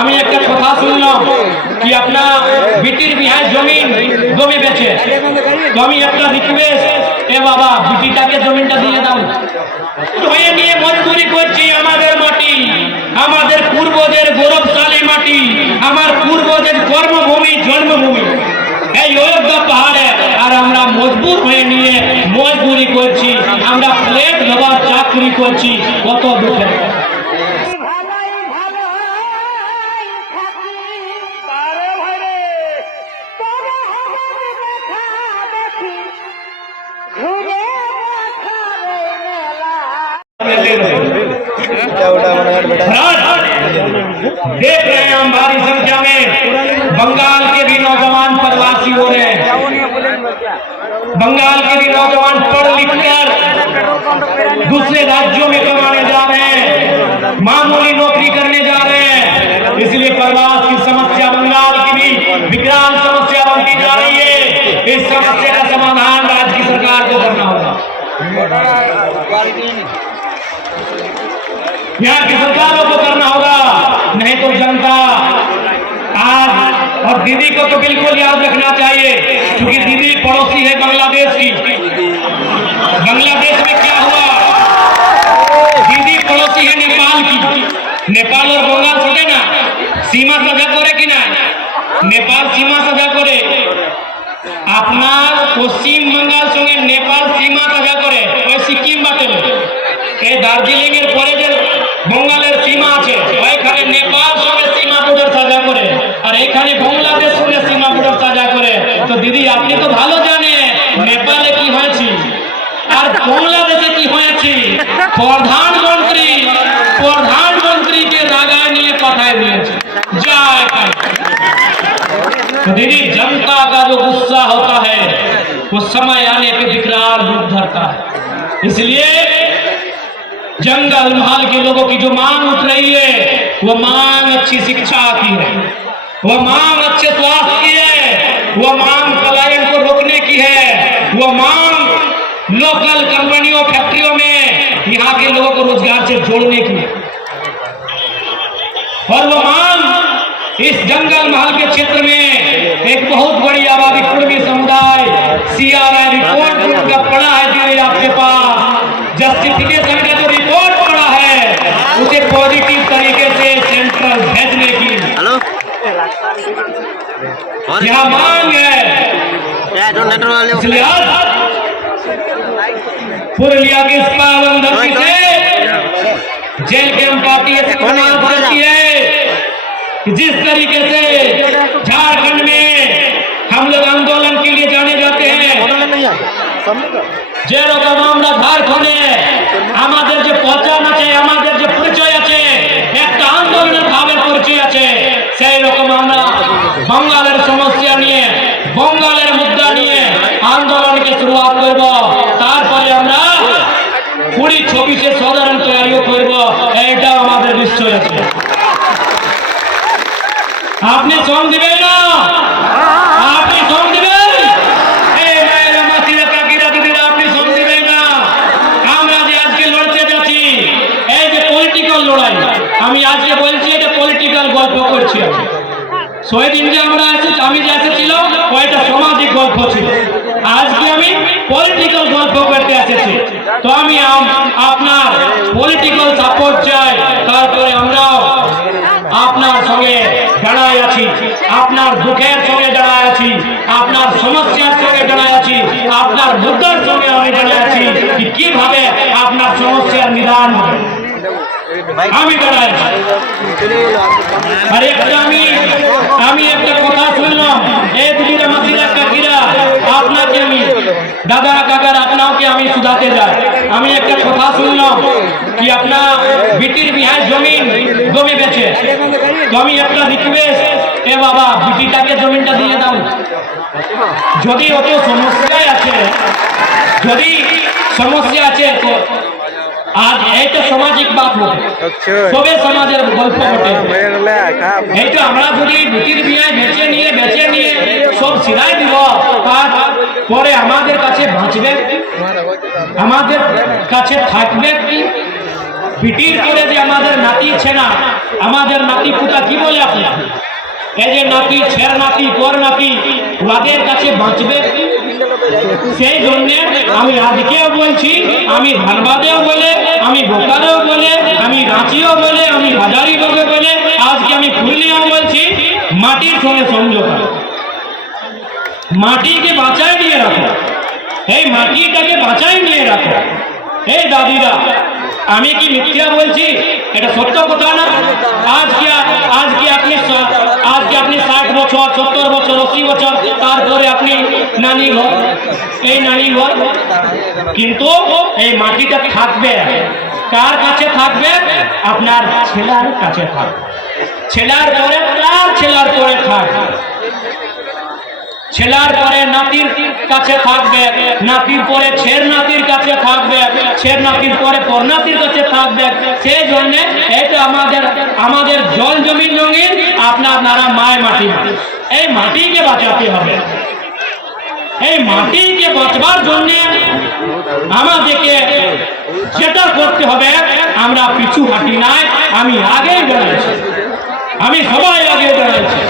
আমি একটা কথা শুনলাম কি আপনার বিটির বিহায় জমিন জমি বেচে, তো আমি একটা রিকোয়েস্ট এ বাবা বিটিটাকে জমিনটা দিয়ে দাও। হয়ে নিয়ে মজদুরি করছি আমাদের মাটি, আমাদের পূর্বদের গৌরবশালী মাটি, আমার পূর্বদের কর্মভূমি, জন্মভূমি। এই অযোধ্যা পাহাড়ে আর আমরা মজবুর হয়ে নিয়ে মজদুরি করছি, আমরা প্লেট দেওয়ার চাকরি করছি, কত দুঃখের बंगाल के भी नौजवान पढ़ लिख कर दूसरे राज्यों में कमाने जा रहे हैं, मामूली नौकरी करने जा रहे हैं। इसलिए प्रवास की समस्या बंगाल की भी, विकराल समस्या बनती जा रही है। इस समस्या का समाधान राज्य की सरकार को करना होगा। यहाँ की सरकारों को करना होगा, नहीं तो जनता आज और दीदी को तो बिल्कुल याद रखना चाहिए क्योंकि दीदी पड़ोसी है बांग्लादेश की बांग्लादेश में क्या हुआ दीदी पड़ोसी है नेपाल की नेपाल और बंगाल सके ना सीमा सजा करे कि ना नेपाल सीमा सजा करे আপনার পশ্চিম বাঙ্গাল সঙ্গে নেপাল সীমা সাজা করে ওই সিকিম বাটেল এই দার্জিলিং এর পরে প্রধানমন্ত্রী প্রধানমন্ত্রীকে জায়গায় নিয়ে পাঠায় দিয়েছে যা এখানে तो दीदी जनता का जो गुस्सा होता है वो समय आने पे विकराल रूप धरता है इसलिए जंगल महल के लोगों की जो मांग उठ रही है वो मांग अच्छी शिक्षा की है वो मांग अच्छे स्वास्थ्य की है वो मांग पलायन को रोकने की है वो मांग लोकल कंपनियों फैक्ट्रियों ला के लोगों को रोज़गार से जोड़ने की और वो इस जंगल महल के क्षेत्र में एक बहुत बड़ी आबादी पूर्वी समुदाय सीआरआई रिपोर्ट का पड़ा है धीरे आपके पास जस्टिफिकेशन का जो रिपोर्ट पड़ा है उसे पॉजिटिव तरीके से सेंट्रल भेजने की यह मांग है। इसलिए पुरलिया की इस पावन धरती से जेल के हम पार्टी ऐसी घोषणा करती है कि जिस तरीके से झारखंड में हम लोग आंदोलन के लिए जाने जाते हैं যে রকম আমরা ঝাড়খণ্ডে আমাদের যে পহচান আছে আমাদের যে পরিচয় আছে একটা আন্দোলনের ভাবের পরিচয় আছে সেই রকম আমরা বঙ্গালের সমস্যা নিয়ে বঙ্গালের মুদ্রা নিয়ে আন্দোলনকে শুরুয়াত করব। তারপরে আমরা কুড়ি ছবিশে সাধারণ তৈরিও করব এইটাও আমাদের নিশ্চয় আছে। আপনি শ্রম দিবেন না? আপনি শ্রম দিবেন? এই মায়েরা মাসিরা কাকিরা দিদিরা, আপনি শ্রম দিবেন না? আমরা যে আজকে লড়তে যাচ্ছি, এই যে পলিটিক্যাল লড়াই, আমি আজকে বলছি এটা পলিটিক্যাল গল্প করছি আমি। শহীদ দিন যে আমরা আছি আমি যে এসেছিলাম ওইটা সামাজিক গল্প ছিল। আজকে আমি পলিটিক্যাল গল্প করতে এসেছি। তো আমি আপনার পলিটিক্যাল সাপোর্ট চাই, তারপরে আমরাও আপনার সঙ্গে দাঁড়ায় আছি, আপনার দুঃখের সঙ্গে দাঁড়ায় আছি, আপনার সমস্যার সঙ্গে দাঁড়ায় আছি, আপনার মুদ্রার সঙ্গে আমি দাঁড়ায় আছি কীভাবে আপনার সমস্যার নিদান আমি দাঁড়ায় আর আমি আমি একটা কথা শুনলাম, এই দিদিরা মাসিরা কাকিরা আপনাকে আমি দাদা কাকার আপনাকে আমি শুধাতে যাই আমি একটা কথা শুনলাম কি আপনার বিটির বিহায় জমিন জমি বেচে তো আমি একটা রিকোয়েস্ট এ বাবা বিটিটাকে জমিনটা দিয়ে দাও যদি অত সমস্যায় আছে যদি সমস্যা আছে তো আজ এইটা সামাজিক বাত বটে তবে সমাজের গল্প বটে এইটা আমরা যদি বিটির বিয়ে বেছে নিয়ে বেছে নিয়ে সব সিলাই দিব তার পরে আমাদের কাছে বাঁচবে আমাদের কাছে থাকবে কি বিটির করে যে আমাদের নাতি ছেনা, আমাদের নাতি পুতা কি বলে আপনি এই যে নাতি, ছের নাতি, পর নাতি, ওদের কাছে বাঁচবে সেই জন্য আমি আজকেও বলছি, আমি ধানবাদেও বলে, আমি বোকারেও বলে, আমি রাঁচিও বলে, আমি হাজারিবাগে বলে, আজকে আমি পুরুলিয়াও বলছি, মাটির সঙ্গে সমঝোতা মাটিকে বাঁচায় নিয়ে রাখো। এই মাটিটাকে বাঁচায় নিয়ে রাখো। এই দাদিরা, আমি কি মিথ্যা বলছি? এটা সত্য কথা না? আজকে আজকে আপনি আজকে আপনি ষাট বছর, সত্তর বছর আশি বছর, তারপরে আপনি নানি ঘর এই নানি ঘর কিন্তু এই মাটিটা থাকবে। কার কাছে থাকবে? আপনার ছেলার কাছে থাকবে। ছেলার পরে তার ছেলার পরে থাকবে? ছেলার পরে নাতির কাছে থাকবে, নাতির পরে ছের নাতির কাছে থাকবে, ছের নাতির পরে পরনাতির কাছে থাকবে। সেই জন্য এটা আমাদের আমাদের জল জমিন রঙিন আপনা আপনারা মায় মাটি। এই মাটিকে বাঁচাতে হবে। এই মাটিকে বাঁচবার জন্য আমাদেরকে যেটা করতে হবে, আমরা পিছু হাঁটি নাই, আমি আগেই বেড়াচ্ছি আমি সবাই আগে বেড়াচ্ছি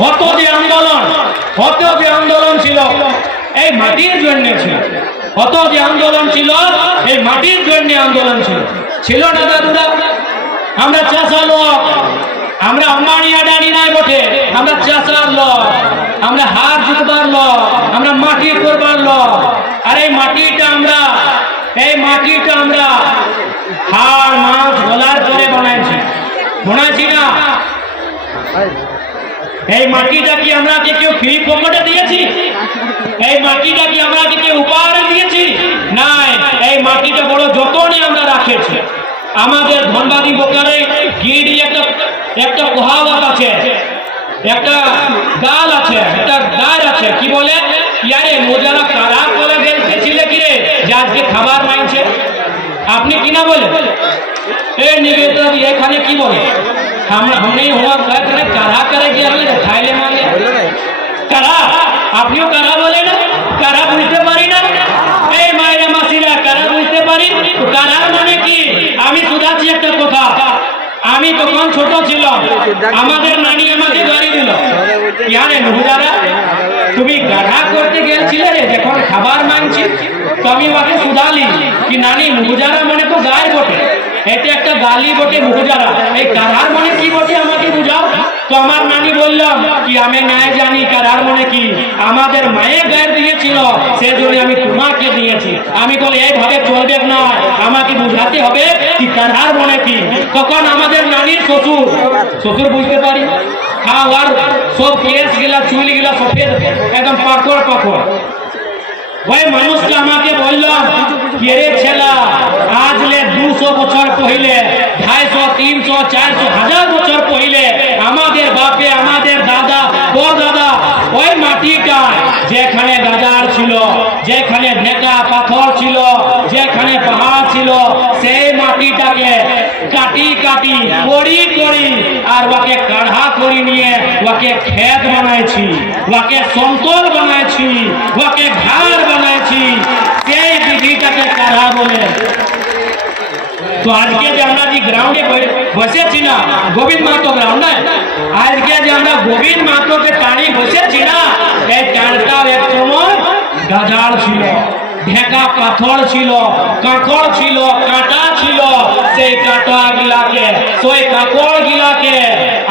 কত যে আন্দোলন, কত যে আন্দোলন ছিল, এই মাটির জন্য ছিল। কত যে আন্দোলন ছিল, এই মাটির জন্য আন্দোলন ছিল। ছিল না দাদুরা আমরা চাষা লোক, আমরা আম্বানি আডানি নাই বটে। আমরা চাষার লোক, আমরা হার জুতবার লোক, আমরা মাটি করবার লোক। আর এই মাটিটা আমরা, এই মাটিটা আমরা হাড়, মাছ, গলার করে বানাইছি। বানাইছি না? এই মাটিটা কি আমরা কি কেউ ফ্রি পকেটে দিয়েছি? এই মাটিটা কি আমরা কি কেউ উপহারে দিয়েছি? নাই, এই মাটিটা বড় যতনে আমরা রাখেছি। আমাদের ধনবাদী বোকারে গিরি একটা একটা কহাবত আছে, একটা গাল আছে, একটা গাল আছে, কি বলে? ইয়ারে, মোজারা কারা করে গেলতেছিলে কি রে যে আজকে খাবার মাইছে আপনি কি না বলে এ নিবেদন, এখানে কি বলে? আমরা हमने हुआ क्या करे करा करे कि हमें खाइले मांगे করা আপনিও করা বলে না করা বুঝতে পারি না এই মায়ের মাসিরা করা বুঝতে পারি তো করার মানে কি আমি শুধাচ্ছি একটা কথা আমি তখন ছোট ছিলাম আমাদের নানি আমাকে গাড়ি দিল ইয়ারে নুহুদারা তুমি গাধা করতে গেছিলে রে যখন খাবার মাংছি তো আমি ওকে শুধালি কি নানি মুহুজারা মানে তো গায়ে বটে এটা একটা গালি বটে মুহুজারা এই কারার মানে কি বটে আমাকে বুঝাও? তো আমার নানি বললাম কি আমি ন্যায় জানি কারার মানে কি? আমাদের মায়ের গায়ে দিয়েছিল, সেজন্য আমি তোমাকে দিয়েছি। আমি বলি, এইভাবে চলবে না। আমাকে বুঝাতে হবে কি কারার মানে কি? তখন আমাদের নানির শ্বশুর শ্বশুর বুঝতে পারি আর সব কেস গেলা, চুল গেলা সফেদ, একদম পাকড় পাকড়। ওই মানুষকে আমাকে বললাম কে ছেলা আজলে দুশো পহিলে, ঢাইশো, তিনশো, চারশো, হাজার বছর পহিলে আমাদের বাপে, আমাদের দাদা দাদা ওই মাটিটা যেখানে দাদার ছিল, যেখানে ঢেকা পাথর ছিল, যেখানে পাহাড় ছিল, সেই মাটিটাকে কাটি কাটি করি করি আর ওকে কাঢ়া করি নিয়ে ওকে খেত বানাইছি, ওকে সন্তল বানাইছি, ওকে ঘাড় বানাইছি, সেই বিধিটাকে কাঢ়া বলে তো আজকে যে আমরা যে গ্রাউন্ডে বসেছি না গোবিন্দ মাহাতো গ্রাউন্ড না আজকে যে আমরা গোবিন্দ মাহাতোকে টানি বসেছি না এই টানটাও এক সময় গাজার ছিল ঢেকা পাথর ছিল কাঁকড় ছিল কাঁটা ছিল সেই কাঁটা গিলাকে সেই কাঁকড় গিলাকে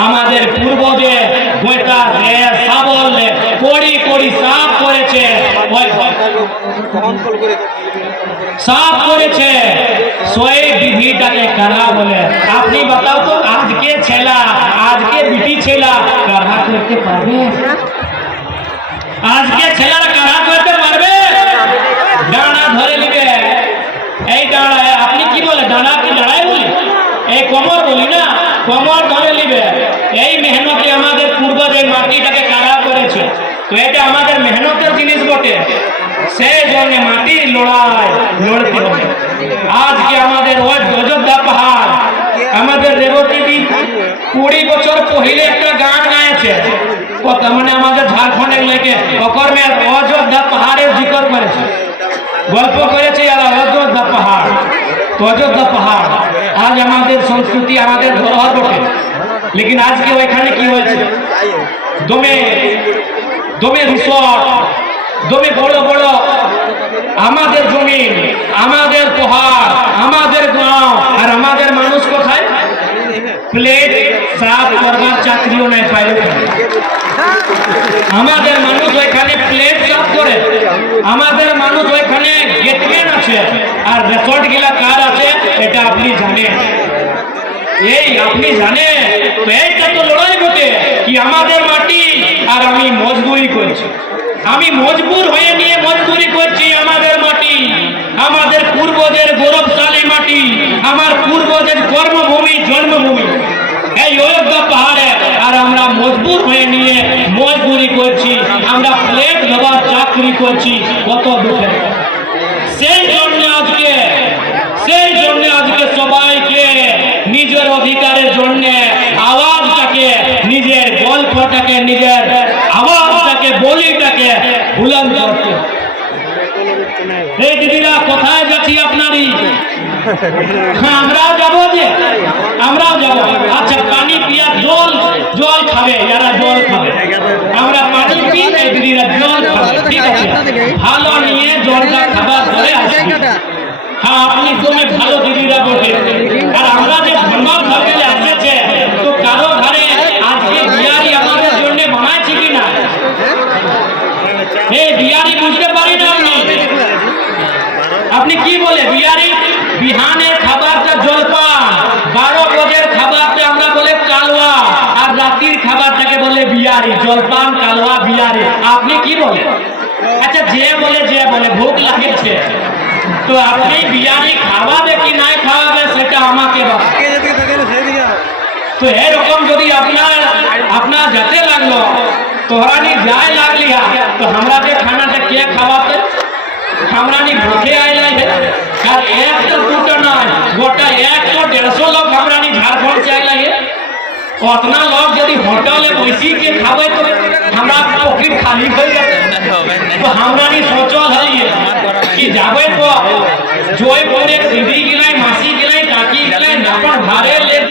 আমাদের পূর্বজে গোটা রে সাবল কড়ি কড়ি সাফ করেছে সাফ করেছে। সোয়ে বিধিটাকে কারা বলে? আপনি বাতাও তো আজকে ছেলা, আজকে বিটি ছেলা। কারা করতে পারবে? আজকে ছেলেরা কারা করতে পারবে? ডানা ধরে নিবে। এই ডানা, আপনি কি বলে? ডানা কি ডানাই বলি? এই কোমর বলি না, কোমর ধরে নিবে। এই মেহনতি আমাদের পূর্বজের মাটিটাকে কারা করেছে? তো এটা আমাদের মেহনতের জিনিস বটে। সেই জন্য মাটির লড়াই, লড়তে হবে। আজকে আমাদের অযোধ্যা পাহাড়, আমাদের রেবতী কুড়ি বছর পहिले একটা গান গাইছে। মানে আমাদের ঝাড়খণ্ডের লেগে অকর্মে অযোধ্যা পাহাড়ের জিকর করেছে। গল্প করেছে আর অযোধ্যা পাহাড় তো অযোধ্যা পাহাড়। সংস্কৃতি আমাদের ধরোহর বটে। লেকিন আজকে ওইখানে কি হয়েছে? দমে দমে রিসর্ট দমে বড় বড় আমাদের জমিন, আমাদের পাহাড় আমাদের গাঁও, আর আমাদের মানুষ কোথায়? প্লেট সাফ করবার চাকরিও নাই পাইলে আমাদের মানুষ ওইখানে প্লেট সাফ করে, আমাদের মানুষ ওইখানে গেটম্যান আছে, আর রেসর্ট গিলা কার আছে, এটা আপনি জানেন। এই আপনি জানেন তো এইটা তো লড়াই বটে কি আমাদের মাটি, আর আমি মজবুরি করছি। আমি মজবুর হয়ে নিয়ে মজবুরি করছি পূর্বদের গৌরবশালী মাটি, আমার পূর্বদের কর্মভূমি, জন্মভূমি এই অযোধ্যা পাহাড়ে আর আমরা মজবুর হয়ে নিয়ে মজদুরি করছি, আমরা প্লেট ধোবার চাকরি করছি, কত দুঃখে সেই জন্য আজকে, সেই জন্য আজকে সবাইকে নিজের অধিকারের জন্য আওয়াজটাকে, নিজের গল্পটাকে, নিজের আওয়াজটাকে, বলিটাকে বুলন্দ করতে। এই দিদিরা, কোথায় যাচ্ছি আপনারই? হ্যাঁ আমরাও যাব যে। আমরাও যাব। আচ্ছা পানি পিয়া, জল জল খাবে যারা জল খাবে। আমরা পানি পিই এই দিদিরা জল খাবে, ঠিক আছে? ভালো নিয়ে জলটা খাবার পরে আসি। হ্যাঁ আপনি তুমি ভালো দিদিরা বটে। আর আমরা যে ধর্মার সার্কেলে এসেছে জলপান কালওয়া বিয়ারে আপনি কি বলেন আচ্ছা যে বলে যে বলে ভোগ লাগেছে তো আপনি বিয়ারি খাওয়াবে কি নাই খাওয়াবে সেটা আমাকে তো এরকম যদি আপনার আপনার যেতে লাগলো তোহরানি যায় লাগলিয়া তো আমরা যে খানাটা কে খাওয়াতে আমরা নি ভুখে আয় उतना लोग यदि होटल में बैसी के खावे तो हमरा पॉकेट खाली हो जाए तो हमरा नहीं सोचल है ये, कि जाबे तो जोए बोले के गिलाए मासी के गिलाए काकी गिलाए नापन भारे